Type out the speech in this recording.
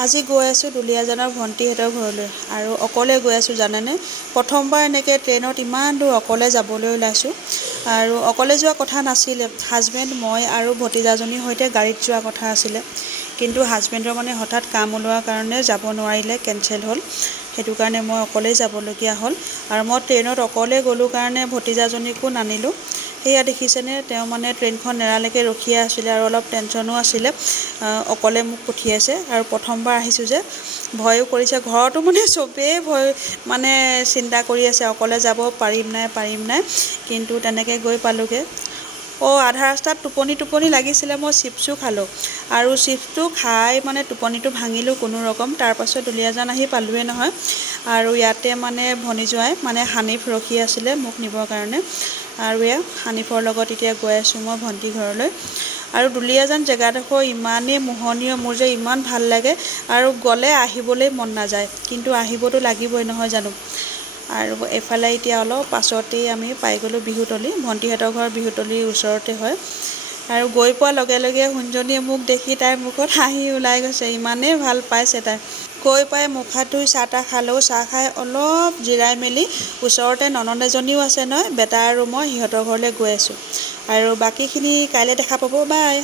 আজি গৈ আছোঁ দুলীয়াজানৰ ভণ্টিহঁতৰ ঘৰলৈ আৰু অকলে গৈ আছোঁ জানেনে। প্ৰথমবাৰ এনেকৈ ট্ৰেইনত ইমান দূৰ অকলে যাবলৈ ওলাইছোঁ আৰু অকলে যোৱা কথা নাছিলে। হাজবেণ্ড, মই আৰু ভতিজাজনীৰ সৈতে গাড়ীত যোৱা কথা আছিলে, কিন্তু হাজবেণ্ডৰ মানে হঠাৎ কাম ওলোৱাৰ কাৰণে যাব নোৱাৰিলে, কেঞ্চেল হ'ল। সেইটো কাৰণে মই অকলেই যাবলগীয়া হ'ল আৰু মই ট্ৰেইনত অকলে গ'লোঁ কাৰণে ভতিজাজনীকো নানিলোঁ। সেয়া দেখিছেনে, তেওঁ মানে ট্ৰেইনখন নেৰালৈকে ৰখিয়ে আছিলে আৰু অলপ টেনশ্যনো আছিলে। অকলে মোক পঠিয়াইছে আৰু প্ৰথমবাৰ আহিছোঁ যে ভয়ো কৰিছে। ঘৰতো মানে চবেই ভয় মানে চিন্তা কৰি আছে অকলে যাব পাৰিম নাই, কিন্তু তেনেকৈ গৈ পালোঁগৈ। আধা ৰাস্তাত টোপনি লাগিছিলে। মই চিপছো খালোঁ আৰু চিপছটো খাই মানে টোপনিটো ভাঙিলোঁ কোনো ৰকম। তাৰপাছত দুলীয়াজান আহি পালোঁৱে নহয় আৰু ইয়াতে মানে ভনী জোঁৱাই মানে হানিফ ৰখি আছিলে মোক নিবৰ কাৰণে আৰু হানিফৰ লগত এতিয়া গৈ আছোঁ মই ভণ্টিৰ ঘৰলৈ। আৰু দুলীয়াজান জেগাডোখৰ ইমানেই মোহনীয়, মোৰ যে ইমান ভাল লাগে আৰু গ'লে আহিবলৈ মন নাযায়, কিন্তু আহিবতো লাগিবই নহয় জানো। আৰু এইফালে এতিয়া অলপ পাছতেই আমি পাই গ'লোঁ বিহুতলী। ভণ্টিহঁতৰ ঘৰ বিহুতলীৰ ওচৰতে হয় আৰু গৈ পোৱাৰ লগে লগে শুনজনীয়ে মোক দেখি তাইৰ মুখত হাঁহি ওলাই গৈছে, ইমানেই ভাল পাইছে তাই। গৈ পাই মুখ হাত ধুই চাহ তাহ খালোঁ। চাহ খাই অলপ জিৰাই মেলি ওচৰতে ননদ এজনীও আছে নহয়, বেটা আৰু মই সিহঁতৰ ঘৰলৈ গৈ আছোঁ আৰু বাকীখিনি কাইলৈ দেখা পাব। বাই।